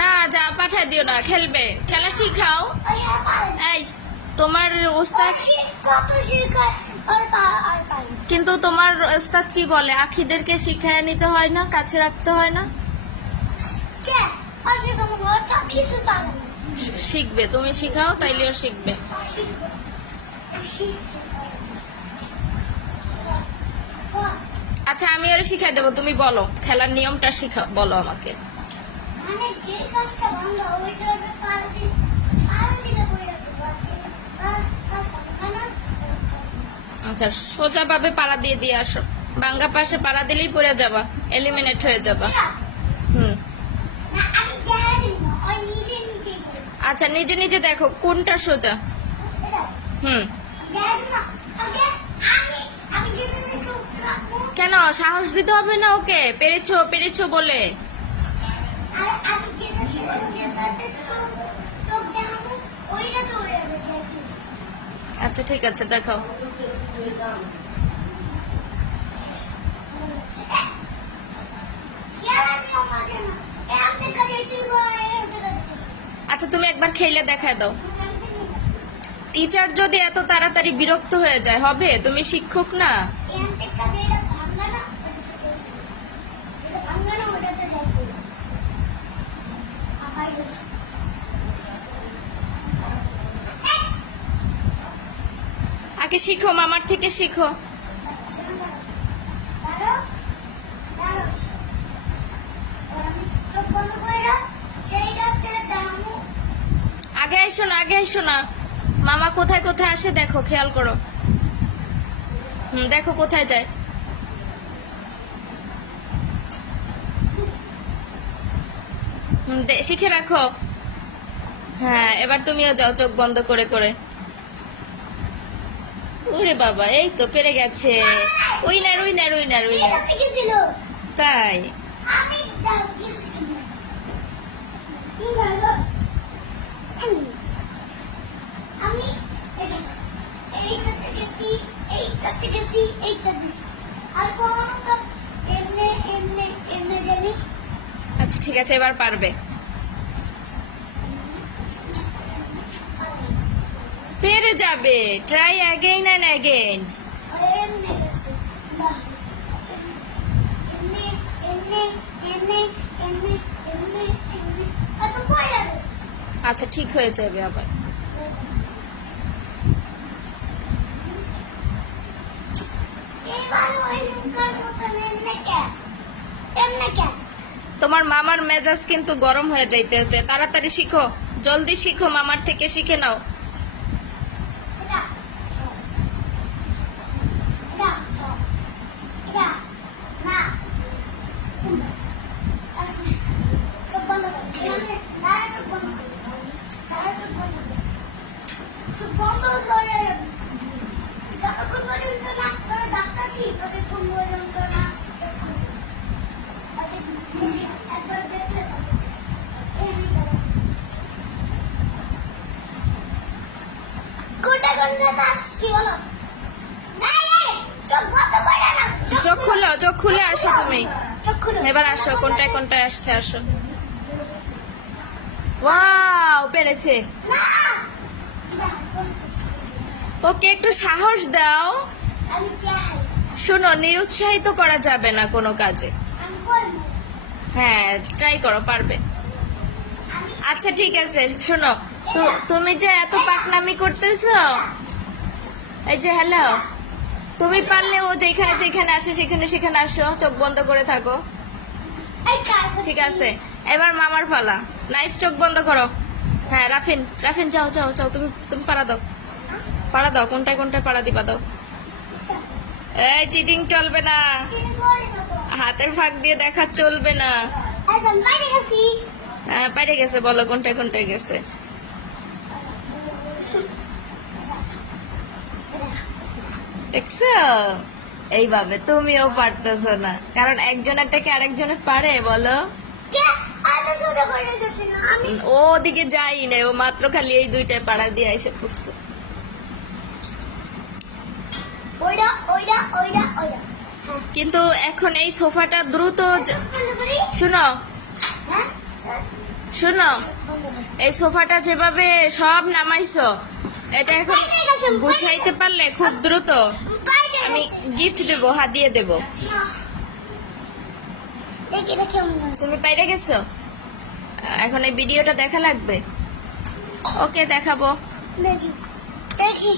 না, যা পাঠা দিও না, খেলবে। খেলা শিখাও। এই, তোমার ওস্তাদ কিন্তু তোমার ওস্তাদ কি বলে? আখিদেরকে শিখায় নিতে হয় না, কাছে রাখতে হয় না? শিখবে, তুমি শিখাও, তাইলেও শিখবে। আচ্ছা আমি ওরা শিখাই দেবো। তুমি বলো খেলার নিয়মটা শিখাও বলো আমাকে। মানে আচ্ছা সোজা ভাবে পাড়া দিয়ে দিয়ে আসো। বাঙ্গা পাশে পাড়া দিলেই পড়ে যাবা এলিমিনেট হয়ে যাবা। হুম। আচ্ছা নিজে নিজে দেখো কোনটা সোজা? হুম দেখা দিই না আমি আমি আমি যেটা চোখ রাখব কেন? সাহস দিতে হবে না ওকে? পেরেছ পেরেছ বলে। আচ্ছা ঠিক আছে দেখাও আচ্ছা তুমি একবার খেলে দেখায় দাও। টিচার যদি এত তাড়াতাড়ি বিরক্ত হয়ে যায় হবে? তুমি শিক্ষক না। আগে শিখো, মামার থেকে শিখো। আগে এসো না, আগে এসো না। মামা কোথায় কোথায় আসে দেখো, খেয়াল করো। দেখো কোথায় যায় হুম, দে- শিখে রাখো। হ্যাঁ এবার তুমিও যাও চোখ বন্ধ করে করে। ওরে বাবা এই তো পেরে গেছে। Winner winner winner winner. তাই। আমি এইটা থেকে সি এইটা থেকে সি এইটা দিই আর কখনো ঠিক আছে, এবার পারবে। পেরে যাবে। ট্রাই অ্যাগেইন অ্যান্ড অ্যাগেইন আচ্ছা ঠিক হয়ে যাবে আবার। এমনি কে? তোমার মামার মেজাজ কিন্তু গরম হয়ে যাইতেছে। তাড়াতাড়ি শিখো। জলদি শিখো মামার থেকে শিখে নাও। এখানে দাঁড়া চোখ বন্ধ কর দাঁড়া চোখ বন্ধ কর চোখ বন্ধ করে যতক্ষণ পর্যন্ত না তোরা ডাক্তারছি ততক্ষণ পর্যন্ত না চোখ খুলবি। আর দেখ- একবার দেখলে পাবি। এমনি দাঁড়া। কোনটা কোনটা আসছি বলো নাই নাই চোখ খুলো। চোখ খুলে আসো তুমি। এবার আসো কোনটায় কোনটায় আসছে আসো। ওয়াও পেরেছে। ওকে একটু সাহস দাও। শোনো নিরুৎসাহিত করা যাবে না কোনো কাজে। হ্যাঁ ট্রাই করো পারবে। আচ্ছা ঠিক আছে শোনো। তুমি যে এত পাকনামি করতেছো এই যে হ্যালো তুমি পারলে ও যেখানে যেখানে আসে সেখানে সেখানে আসো চোখ বন্ধ করে থাকো। ঠিক আছে এবার মামার পালা। নাইফ চোখ বন্ধ করো। হ্যাঁ রাফিন রাফিন যাও যাও যাও তুমি তুমি পাড়া দাও। পাড়া দাও কোনটায় কোনটায় পাড়া দিবা দাও। এই চিটিং চলবে না। হাতের ফাঁক দিয়ে দেখা চলবে না। হ্যাঁ পারে গেছে বলো কোনটায় কোনটায় গেছে। দেখছ এইভাবে তুমিও পারতেছো না। কারণ একজনেরটাকে আরেকজনের পারে বলো। ও ওদিকে যাই না ও মাত্র খালি এই দুইটায় পাড়া দিয়ে এসে পড়ছে। হ্যাঁ। কিন্তু এখন এই সোফাটা দ্রুত করি। শুনো। হ্যাঁ শোনো। এই সোফাটা যেভাবে সব নামাইছো এটা এখন গুছাইতে পারলে খুব দ্রুত। আমি গিফট দেব হাতিয়ে দেবো। তুমি পাইরে গেছো? এখন এই ভিডিওটা দেখা লাগবে? ওকে দেখাবো। দেখি দেখি।